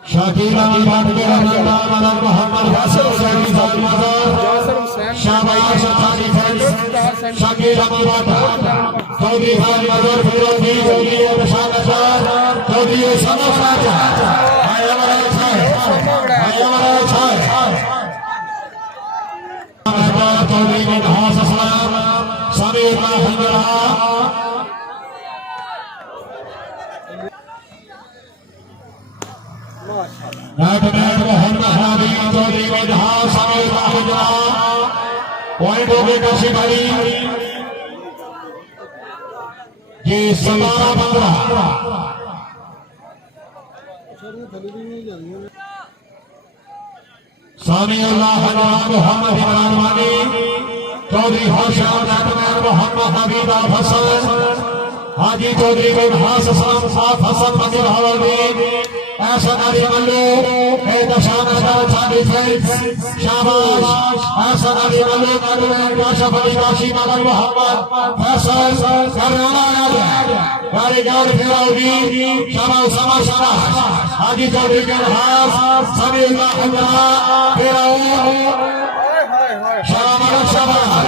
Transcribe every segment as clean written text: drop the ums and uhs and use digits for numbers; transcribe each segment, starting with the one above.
शाकिला बात के नाम मोहम्मद यासिर हुसैन शाबाश थानी फैंस शाकिला बात चौधरी भाई मजर फिरोजी चौधरी बशारत चौधरी समसाज आय हमारा अच्छा चौधरी ने घास सलाम समीर हंगरा पॉइंट हो गए काशी भाई ये 17-15 सामीउल्लाह मोहम्मद इमरान वानी चौधरी हाशिम मोहम्मद हबीब हसन हाजी चौधरी बिन हसन साफ हसन मंदिर हवाली ऐसा नारी मल्लू ए दशाना सादी फ्रेंड्स शाबाश ऐसा नारी मल्लू काशफ अली काशी मगर मोहम्मद फैसल करनामा कारीगर फिरौदी शाबाश शाबाश हाजी चौधरी के हाथ समीउल्लाह फिरौदी शाबाश शाबाश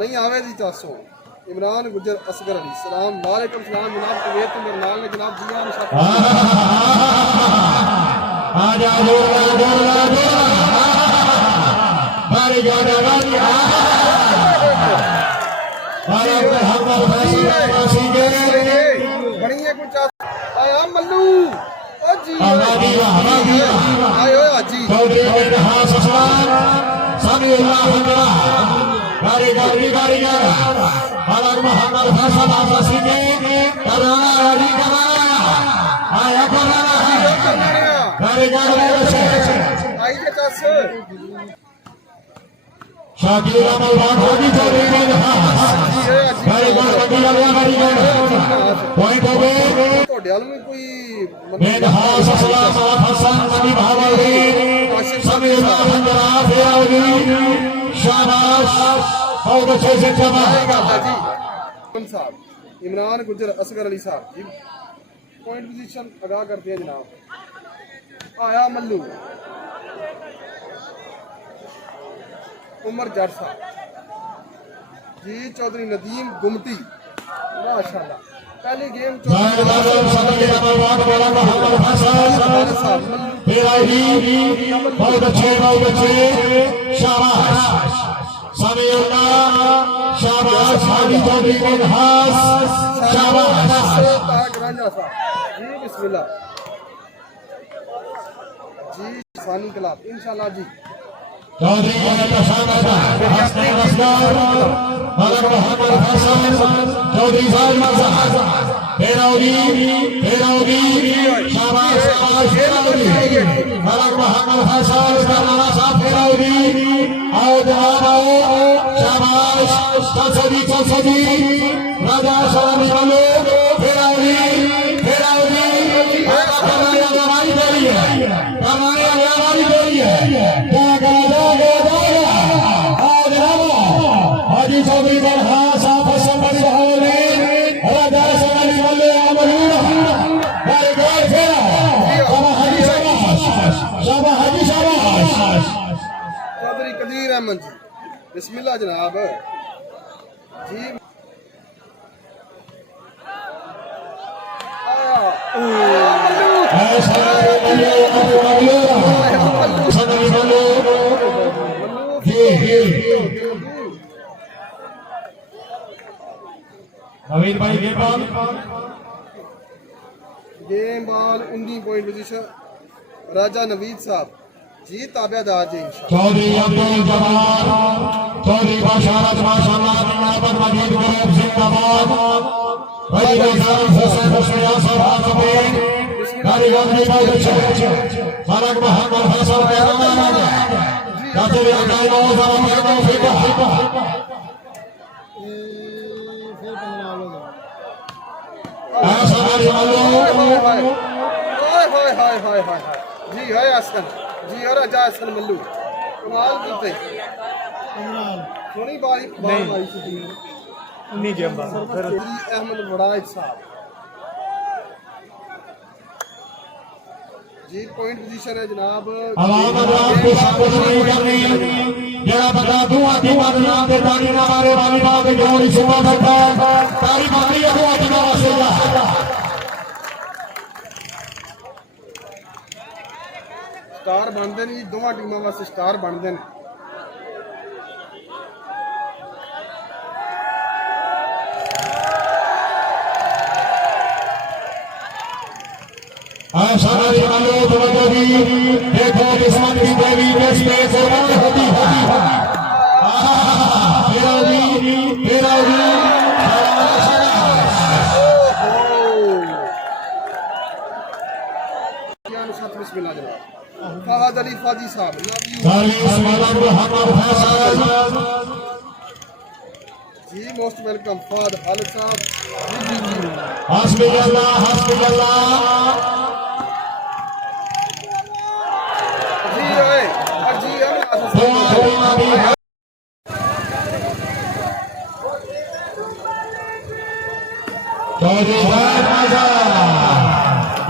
नहीं आवे जी 400 इमरान गुजर असगर अली सलाम वालेकुम सलाम जनाब कुवैत मरनाल ने जनाब जी आन शाह आजा बारी गाना बारी बड़ी है कुछ आया मल्लू ओ जी आयो जी चौधरी बिन हसन समीउल्लाह कारीगर अलग मोहम्मद फैसल आसासी के कराना अली कराना आया कराना कारीगर आई के 400 शाकिला मौलाना होगी चौधरी बिन हसन कारीगर कारीगर पॉइंट हो गए ਤੁਹਾਡੇ ਵਾਲ ਵੀ ਕੋਈ बिन हसन नबी भावली समीउल्लाह फिरौदी शाबाश बहुत अच्छे से आएगा जी साहब इमरान गुजर असगर अली साहब जी पॉइंट पोजीशन आगाह करते हैं जनाब आया मल्लू उमर जट साहब जी चौधरी नदीम गुमटी माशाल्लाह पहली गेम बहुत अच्छे शाबाश समीउल्लाह शाबाश हाजी चौधरी बिन हसन शाबाश जी बिस्मिल्लाह जी सानी कलाब इंशाल्लाह जी चौधरी मोहम्मद फैसल चौधरी फिरौदी शाबाश फिरौदी मोहम्मद फैसल फिरौदी आओ जनाब आओ शाबाश चौसदी राजा सलामी वालो फिरौदी हमारी बोली है हमारी बोली है क्या करा जाएगा हाजी चौधरी बिन हसन फैसल बनी बहाली राजा सलामी वालो अमरूद कारीगर हाजी शाबाश चौधरी कदीर अहमद जी बिस्मिल्लाह जनाब जी नवीन भाई गेम बॉल इंडी पॉइंट पोजीशन राजा नवीद साहब जी ताबेदार जी चौधरी अब्दुल जवान चौधरी बशारत माशाल्लाह जनाब मजीद ग्रुप जिंदाबाद भाई निजाम हुसैन हुसैन साहब कारीगर ने बहुत अच्छे फरक मोहम्मद फैसल चौधरी अब्दुल जवान जी है असकन जी और राजा असकन मल्लू कमाल करते सोनी बारी बार मारी सी टीम उन्हीं गेम बाद फिर अहमद वड़ाज साहब जी पॉइंट पोजीशन है जनाब आवाम अगर को साबित नहीं करनी जरा बता दूं आदि बात नाम दे ताड़ी ना मारे वाली बात जोड़ी सुबह बैठा तारी मारी है वो अजमा वसेला स्टार बनते नहीं दोवां टीमां वास्ते स्टार बनते हैं ऐसा नहीं मानो तो भी देखो किस्मत की देवी देश में से होती मेरा भी बिस्मिल्लाह जनाब फहद अली फाजी साहब सारी समाज को हमारा फैसला जी मोस्ट वेलकम फहद खालिद साहब हस्बी अल्लाह जी ओए जी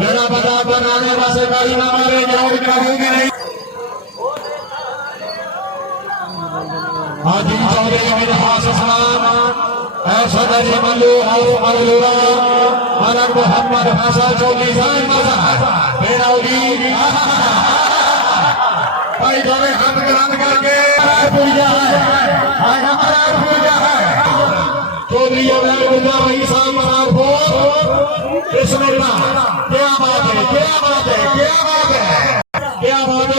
मेरा बता बनाने वाले गाड़ी ना मारे जाओ करूंगी नहीं हाजी चौधरी बिन हासन ऐसा नहीं मल्लू और मल्लूरा मलक मोहम्मद हसन चौधरी जान मजा मेरा उगी भाई दोनों हाथ ग्रहण करके पूजा है हमारा पूजा है चौधरी अब्दुल गुजा भाई साहब मनार को बिस्मिल्लाह क्या बात है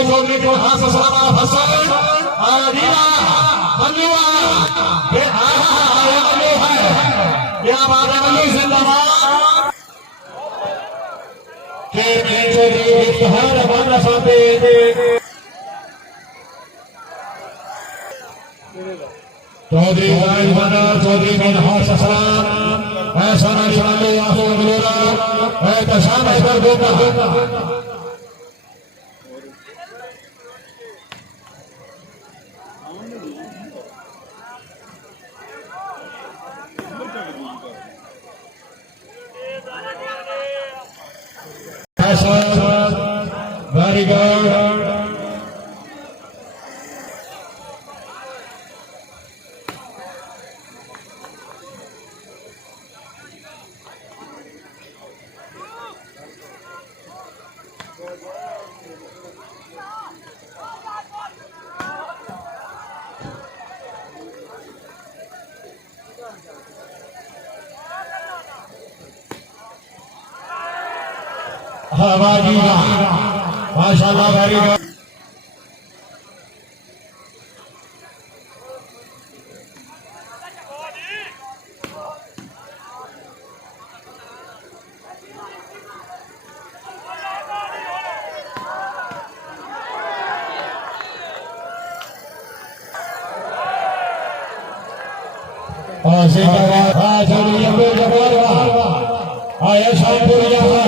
चौधरी को हसन हसन आदिला मल्लूआ क्या बात है मल्लू जिंदाबाद के चौधरी इफ्तिखार हमारा साथे चौधरी चौधरी बिन हासन ऐसा नहीं मानो आंखों गुलोरा है कशान कर देगा वेरी गुड हाँ बाजी माशाल्लाह वेरी गुड और से आज हम ये जबर आया शामपुर